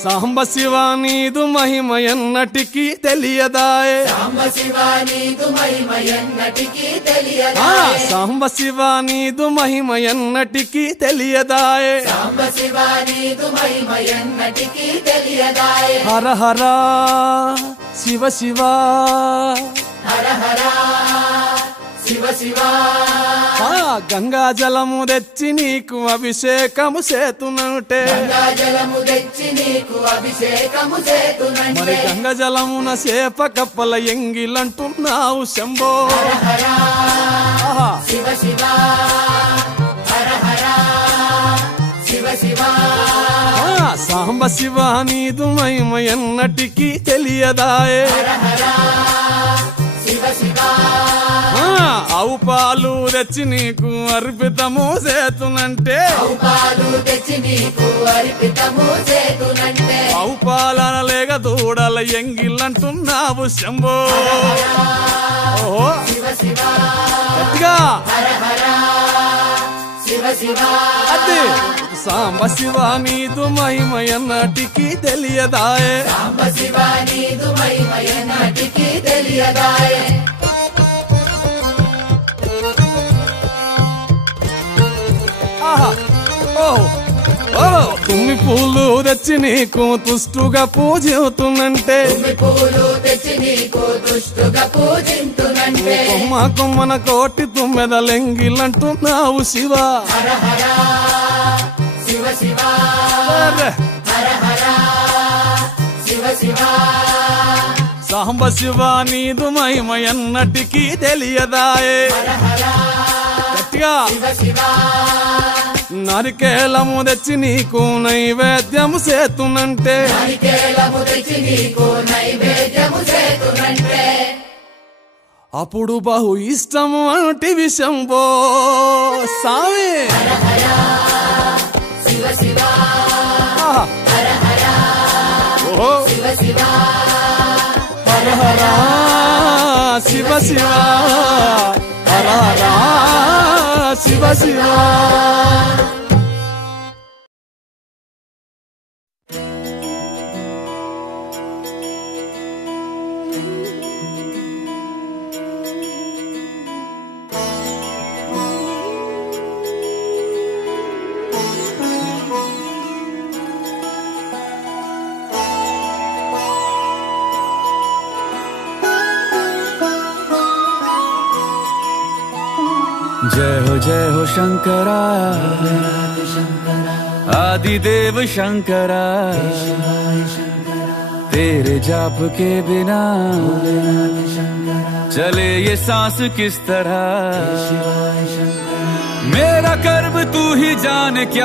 సాంబ శివ నీదు మహిమ ఎన్నటికీ తెలియదాయే సాంబ శివ నీదు మహిమ ఎన్నటికీ తెలియదాయే సాంబ శివ నీదు మహిమ ఎన్నటికీ తెలియదాయే సాంబ శివ నీదు మహిమ ఎన్నటికీ తెలియదాయే హర హర శివ శివ హర హర శివ శివ గంగా జలము తెచ్చి నీకు అభిషేకము చేతునంటే గంగా జలము తెచ్చి నీకు అభిషేకము చేతునంటే మరి గంగా జలమున సేప కప్పల ఎంగిలంటున్నావు శంభో హర హర శివ శివ హర హర శివ శివ సాంబ శివ నీదు మహిమ ఎన్నటికీ తెలియదాయే హర హర శివ శివ ఆవు పాలు తెచ్చి నీకు అర్పితము చేతునంటే ఆవు పాలు తెచ్చి నీకు అర్పితము చేతునంటే ఆవు పాలన లేక దూడల ఎంగిలంటున్నావు శంభో ఓహో శివ శివ గట్టిగా హర హర శివ శివ అది సాంబ శివ నీదు మహిమ ఎన్నటికీ తెలియదాయే సాంబ శివ నీదు మహిమ ఎన్నటికీ తెలియదాయే తుమ్మి పూలు తెచ్చి నీకు తుష్టుగా పూజిస్తున్నంటే పూలు తెచ్చి నీకు దుష్టుగా పూజింతునంటే కొమ్మ కొమ్మన కోటి తుమ్మెదలెంగిలంటున్నావు శివ హర హర శివ శివ హర హర శివ శివ సాంబ శివ నీదు మహిమ ఎన్నటికీ తెలియదాయే హర హర గట్టిగా శివ శివ నరికేలము తెచ్చి నీకు నైవేద్యము చేతునంటే నారికేళము తెచ్చి నీకు నైవేద్యము చేతునంటే అప్పుడు బహు ఇష్టము అంటివి శంభో సామి హర హర శివ శివ హర హర ఓహో శివ శివ హర హర శివ శివ హర హర శివ శివ जय हो शंकरा आदिदेव शंकरा तेरे जाप के बिना चले ये सांस किस तरह मेरा कर्म तू ही जाने क्या